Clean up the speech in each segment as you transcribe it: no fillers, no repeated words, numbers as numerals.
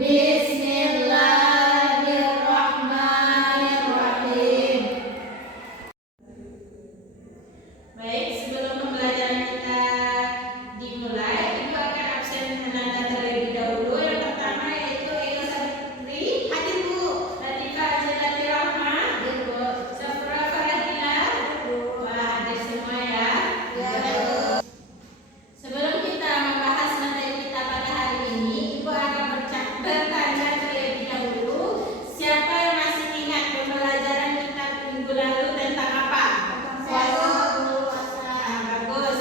Bismillahirrahmanirrahim. Baik, sebelum pembelajaran kita dimulai, Ibu akan absen menanda terlebih dahulu. Yang pertama yaitu Ega Sabri, hadir Bu. Latifah Azilati Rahma, hadir Bu. Safra Faradina, wah hadir semua ya. Sebelum kita membahas materi kita pada hari ini, Ibu akan bertanya terlebih dahulu, siapa yang masih ingat pembelajaran kita minggu lalu tentang apa? Bagus.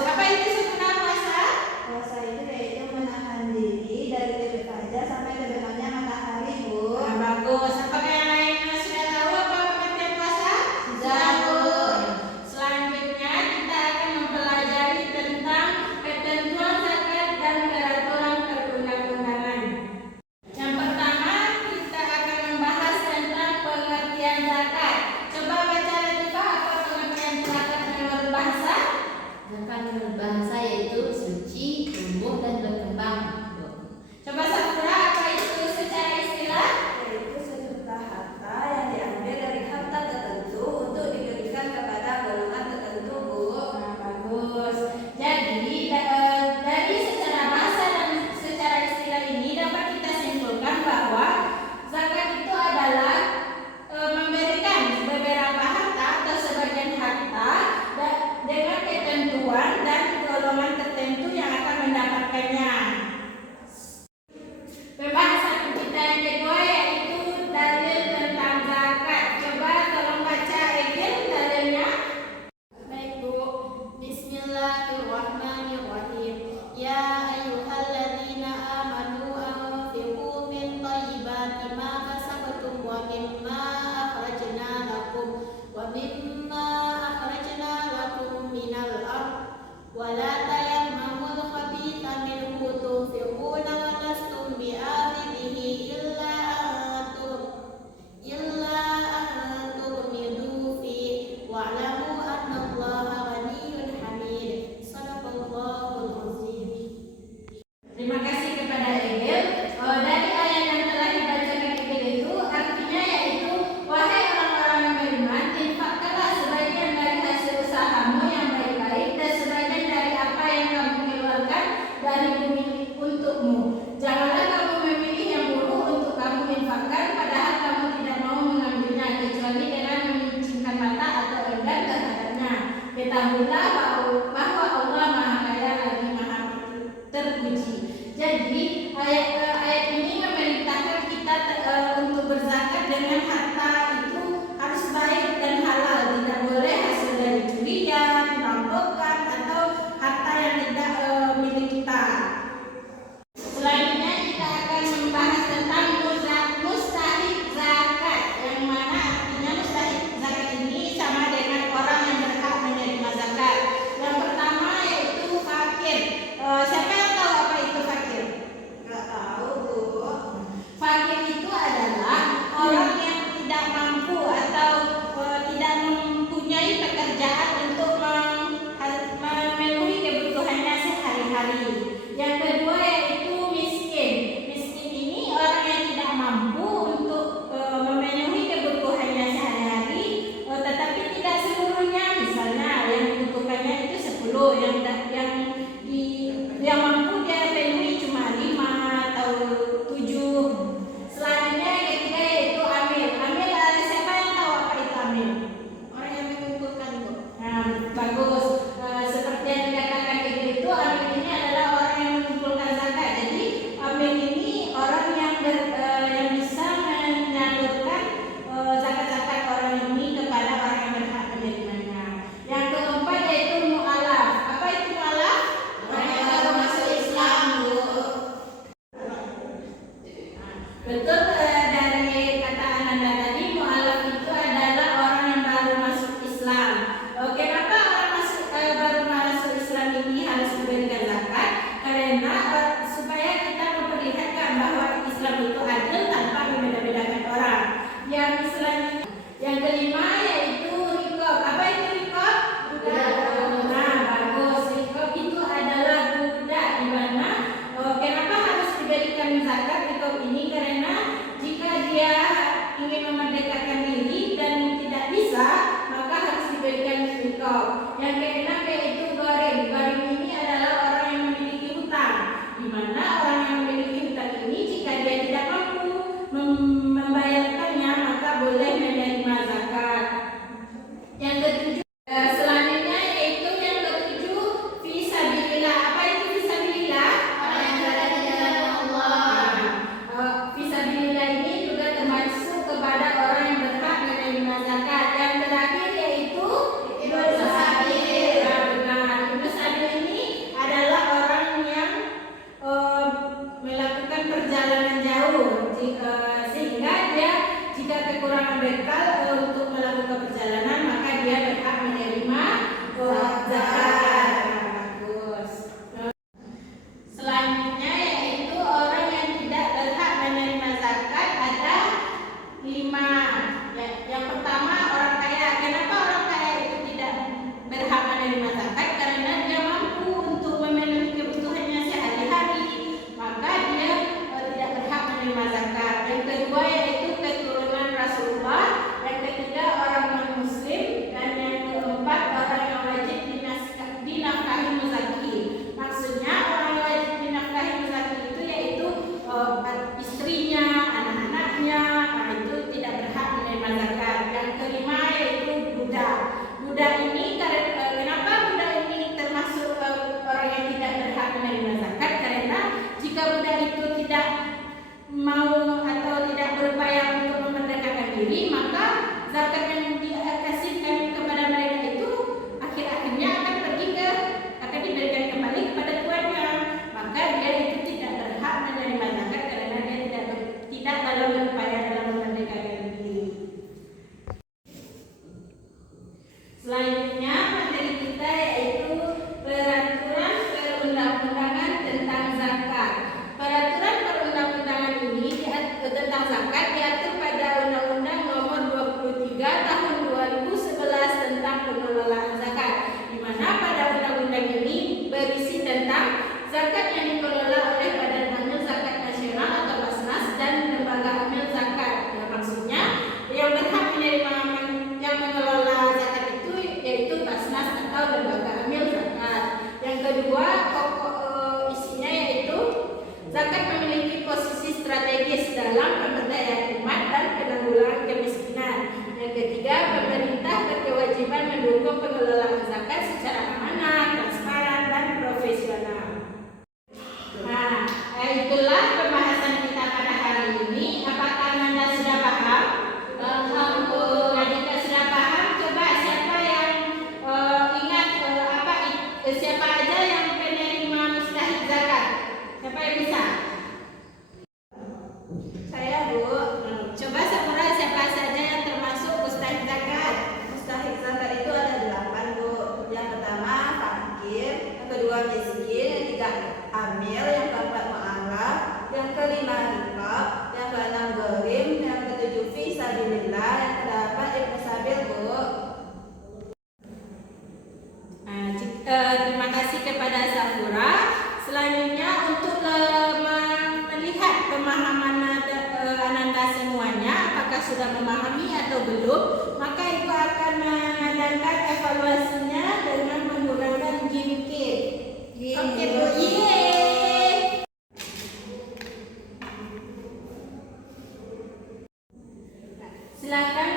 Apa itu sebenarnya puasa? Puasa itu yaitu menahan diri dari terbit fajar sampai terbenamnya matahari, Bu. Bagus. Apakah yang lainnya sudah tahu apa pengertian puasa? Sudah, Bu. Selanjutnya kita akan mempelajari tentang ketentuan zakat dan peraturan perundang-undangan. Yang pertama kita akan membahas tentang pengertian zakat. Coba baca Latifah, apa pengertian zakat menurut bahasa? Zakat menurut bahasa yaitu suci, tumbuh dan berkembang. Coba Safura, apa itu secara istilah? Yaitu sejuta harta yang diambil dari harta tertentu untuk diberikan kepada golongan tertentu, Bu. Bagus. Jadi dari secara bahasa dan secara istilah ini dapat kita simpulkan bahwa zakat itu adalah memberikan beberapa harta atau sebagian harta dengan ketentuan dan golongan tertentu yang akan mendapatkannya. Pembahasan kita yang kedua yaitu dalil tentang zakat. Coba tolong baca Egil dalilnya. Baik, Bu. Bismillahirrahmanirrahim. Ya ayyuhalladzina amanu anfiqu min thayyibati ma kasabtum wa mimma akhrajna lakum minal ardh wa la tayammamul khabitha minhu tunfiquna wa lastum bi'akhidhihi illa an tughmidu fi wa'lamu anna Allaha ghaniyyun hamid. Shadaqallahul azim. Terima kasih kepada Egil. Dari ayat yang telah dibacakan Egil itu artinya yaitu, wahai orang-orang yang beriman, infakkanlah sebagian dari hasil usahamu yang baik-baik dan sebagian dari apa yang kamu keluarkan dari bumi untukmu. Janganlah kamu memilih yang buruk untuk kamu infakkan, padahal kamu tidak mau mengambilnya kecuali dengan memicingkan mata atau enggan terhadapnya. Ketahuilah bahwa Allah Maha Kaya lagi Maha Terpuji. Jadi ayat ini memerintahkan kita untuk berzakat dengan harta itu harus baik dan halal, tidak boleh hasil dari curian, perampokan atau harta yang tidak milik kita. Selanjutnya kita akan membahas tentang mustahik zakat, yang mana artinya mustahik zakat ini sama dengan orang yang berhak menerima zakat. Yang pertama yaitu fakir. Siapa yang tahu apa itu fakir? Nggak tahu, Bu. Fakir itu adalah orang yang tidak mampu atau tidak mempunyai pekerjaan untuk memenuhi kebutuhannya sehari-hari. Yang kedua yaitu miskin. Miskin ini orang yang tidak mampu untuk memenuhi kebutuhannya sehari-hari, tetapi tidak seluruhnya. Misalnya yang dibutuhkannya itu 10, yang mampu dia penuhi cuma 5 atau 7. Selanjutnya yang ketiga yaitu amil. Amil, siapa yang tahu apa itu amil? Orang yang mengumpulkan, Bu. Nah, bagus. Seperti yang dikatakan itu, amil ini adalah orang yang mengumpulkan zakat. Jadi amil ini orang yang bisa menyalurkan zakat-zakat orang ini kepada orang yang berhak menerimanya. Yang keempat yaitu mu'alaf. Apa itu mu'alaf? Orang yang baru masuk Islam, Bu. Betul, dari kata Ananda tadi, mu'alaf itu adalah orang yang baru masuk Islam. Kenapa orang baru masuk Islam ini harus memberikan zakat? Karena supaya kita memperlihatkan bahwa Islam itu adil tanpa membeda-bedakan orang. Yang kelima yaitu rikob. Apa itu rikob? Budak. Nah, bagus. Rikob itu adalah budak, di mana kenapa harus diberikan zakat rikob ini? Karena melakukan perjalanan jauh, sehingga dia jika kekurangan bekal untuk melakukan perjalanan maka dia berhak menerima zakat. Bagus. Selanjutnya yaitu orang yang tidak berhak menerima zakat ada 5. Yang pertama orang kaya. Kenapa orang kaya itu tidak berhak menerima zakat? Karena dia mampu untuk memenuhi kebutuhannya sehari-hari, maka dia tidak berhak menerima zakat. Yang kedua yaitu keturunan Rasulullah. Yang ketiga orang non-muslim. Dan yang keempat orang yang wajib dinafkahi muzaki. Maksudnya orang yang wajib dinafkahi muzaki itu yaitu istrinya, anak-anaknya, itu tidak berhak menerima zakat. Yang kelima yaitu budak. Budak ini kenapa budak ini termasuk orang yang tidak berhak menerima zakat? Karena jika budak itu tidak mau atau tidak berupaya untuk memerdekakan diri, maka zakat yang dikasihkan kepada mereka itu akhir-akhirnya akan diberikan kembali kepada tuannya. Maka dia itu tidak berhak menerima zakat karena dia tidak dalam berupaya dalam memerdekakan diri. Selanjutnya materi kita yaitu peraturan perundang-undangan tentang zakat. Peraturan perundang-undangan ini tentang zakat diatur pada Undang-Undang Nomor 23 Tahun 2011 tentang pengelolaan zakat, di mana pada undang-undang ini berisi tentang zakat yang dikelola oleh Badan Amil Zakat Nasional atau Basnas dan lembaga amil zakat. Ya, maksudnya yang berhak menerima yang mengelola zakat itu yaitu Basnas atau lembaga amil zakat. Yang kedua, isinya yaitu zakat memiliki posisi strategis dalam pemberdayaan umat dan penanggulangan kemiskinan. Yang ketiga, pemerintah berkewajiban mendukung pengelolaan zakat secara amanah, transparan, dan profesional. Nah, itulah pembahasan kita pada hari ini. Apakah Anda sudah paham? Nah, jika sudah paham, coba siapa yang ingat siapa aja yang penerima mustahik zakat? Siapa yang bisa? Saya, Bu. Coba Samurai, siapa saja yang termasuk mustahik zakat? Mustahik zakat itu ada 8, Bu. Yang pertama fakir, yang kedua miskin, yang ketiga amil, yang keempat mu'alaf, yang kelima rikab, yang keenam gharim, yang ketujuh fi sabilillah, yang kedelapan ibnu sabil, Bu. Terima kasih kepada Safura. Selanjutnya untuk melihat pemahaman Ananda semuanya, apakah sudah memahami atau belum, maka Ibu akan mengadakan evaluasinya dengan menggunakan GMK. Oke, Bu. Yeay. Silakan